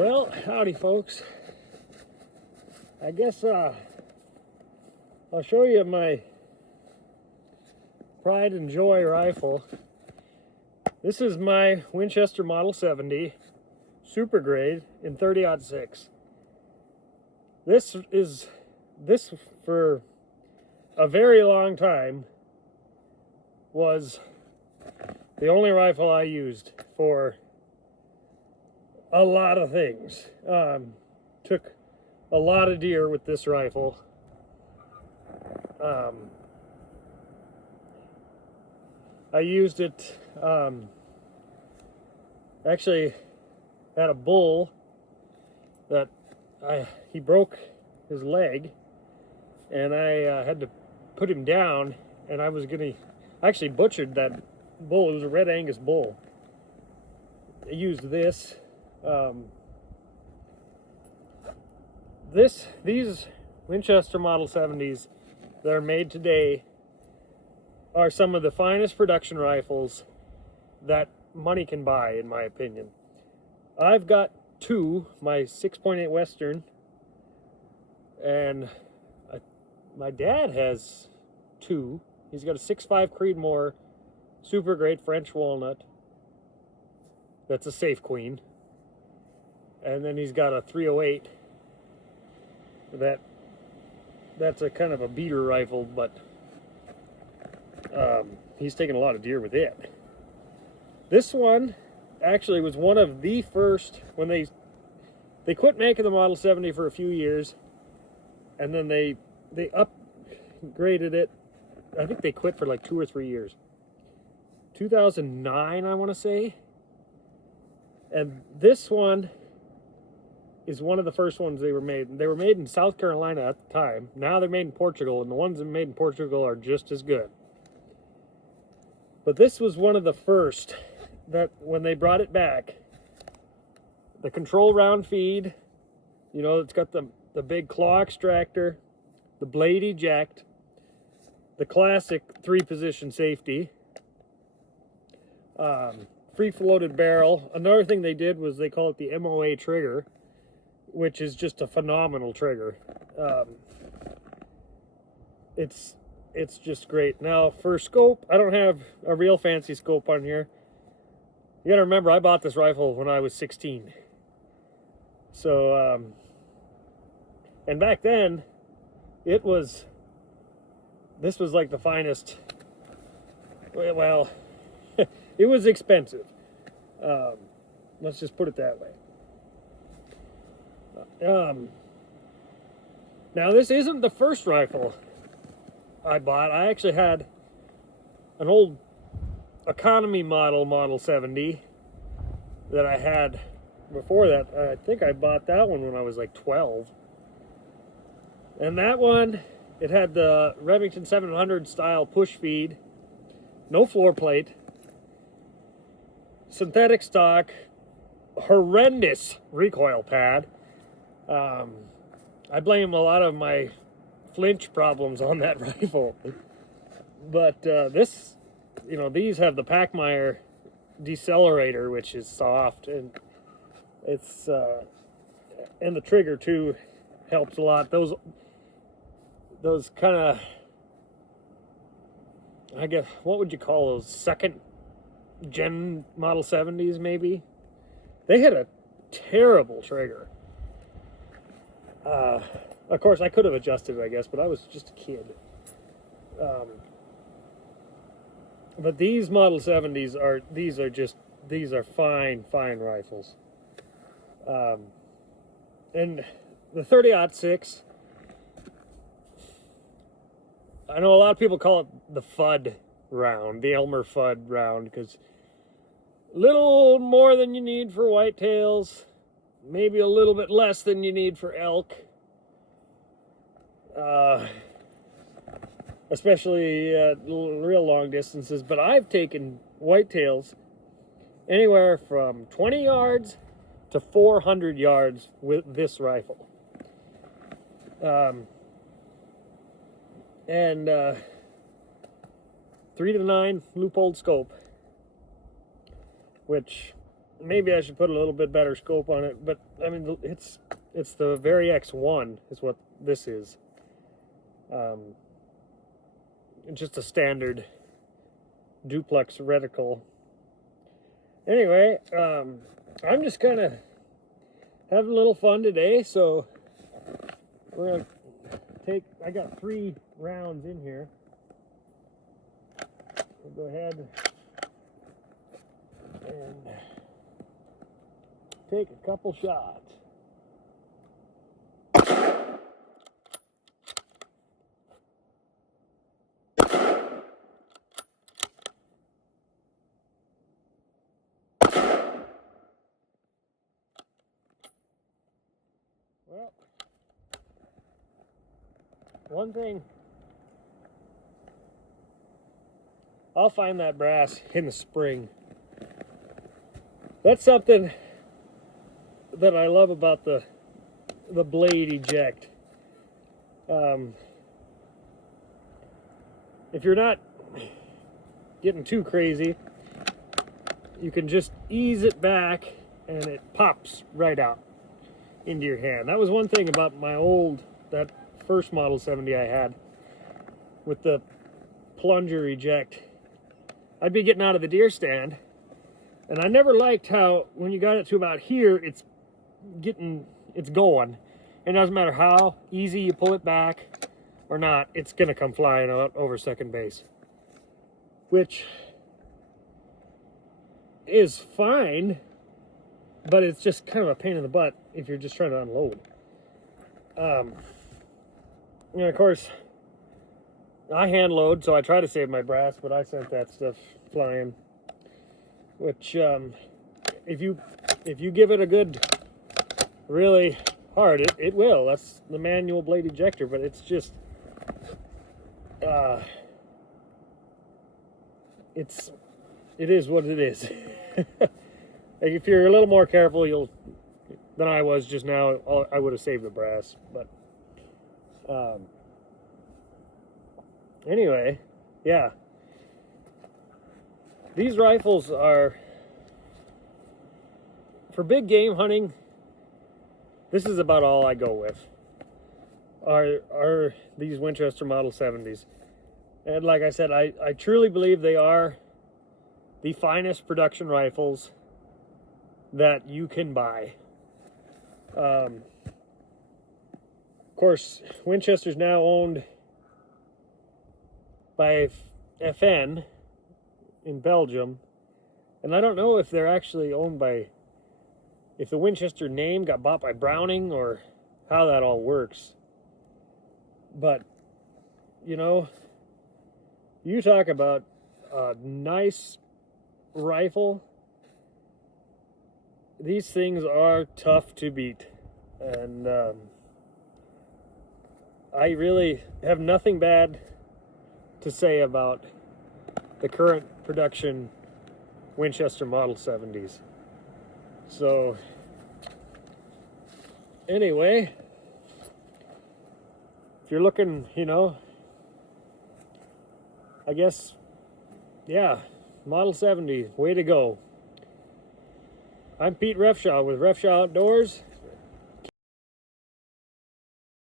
Well, howdy folks. I guess I'll show you my pride and joy rifle. This is my Winchester Model 70 super grade in 30-06. This for a very long time was the only rifle I used for a lot of things. Took a lot of deer with this rifle. I used it, actually had a bull that he broke his leg, and I had to put him down, and I actually butchered that bull. It was a Red Angus bull. I used this. These Winchester Model 70s that are made today are some of the finest production rifles that money can buy, in my opinion. I've got two, my 6.8 Western, and my dad has two. He's got a 6.5 Creedmoor super great French walnut. That's a safe queen. And then he's got a 308 that's a kind of a beater rifle, but he's taken a lot of deer with it. This one actually was one of the first, when they quit making the Model 70 for a few years, and then they upgraded it. I think they quit for like 2 or 3 years. 2009, I want to say. And this one is one of the first ones they were made. They were made in South Carolina at the time. Now they're made in Portugal, and the ones that are made in Portugal are just as good. But this was one of the first that, when they brought it back, the control round feed, you know, it's got the big claw extractor, the blade eject, the classic 3-position safety, free floated barrel. Another thing they did was they call it the MOA trigger, which is just a phenomenal trigger. It's just great. Now for scope, I don't have a real fancy scope on here. You gotta remember, I bought this rifle when I was 16. So, and back then, this was like the finest. Well, it was expensive. Let's just put it that way. Now this isn't the first rifle I bought. I actually had an old economy Model 70 that I had before that. I think I bought that one when I was like 12. And that one, it had the Remington 700 style push feed, no floor plate, synthetic stock, horrendous recoil pad. I blame a lot of my flinch problems on that rifle. But this, you know, these have the Packmeyer decelerator, which is soft, and it's and the trigger too helps a lot. Those kind of, I guess, what would you call those, second gen Model 70s maybe? They had a terrible trigger. Of course, I could have adjusted it, I guess, but I was just a kid. But these Model 70s are fine rifles. And the 30-06, I know a lot of people call it the FUD round, the Elmer FUD round, because little more than you need for whitetails, maybe a little bit less than you need for elk. Especially real long distances. But I've taken whitetails anywhere from 20 yards to 400 yards with this rifle. And 3 to 9 loophole scope, which maybe I should put a little bit better scope on it, but I mean, it's the Very X1 is what this is. Just a standard duplex reticle. Anyway, I'm just kind of having a little fun today, so we're gonna I got 3 rounds in here. We'll go ahead and take a couple shots. Well, one thing, I'll find that brass in the spring. That's something that I love about the blade eject. If you're not getting too crazy, you can just ease it back and it pops right out into your hand. That was one thing about that first Model 70 I had with the plunger eject. I'd be getting out of the deer stand, and I never liked how when you got it to about here, it's going. And it doesn't matter how easy you pull it back or not, it's gonna come flying out over second base, which is fine, but it's just kind of a pain in the butt if you're just trying to unload. And of course, I hand load, so I try to save my brass, but I sent that stuff flying. Which, if you give it a good, really hard, it will. That's the manual blade ejector, but it's just, it is what it is. Like, if you're a little more careful, than I was just now, I would have saved the brass. But anyway, yeah. These rifles are, for big game hunting, this is about all I go with. Are these Winchester Model 70s. And like I said, I truly believe they are the finest production rifles that you can buy. Of course, Winchester's now owned by FN in Belgium, and I don't know if they're actually owned by, if the Winchester name got bought by Browning or how that all works. But, you know, you talk about a nice rifle. These things are tough to beat, and I really have nothing bad to say about the current production Winchester Model 70s. So anyway, if you're looking, you know, I guess, yeah, Model 70, way to go. I'm Pete Refshaw with Refshaw Outdoors.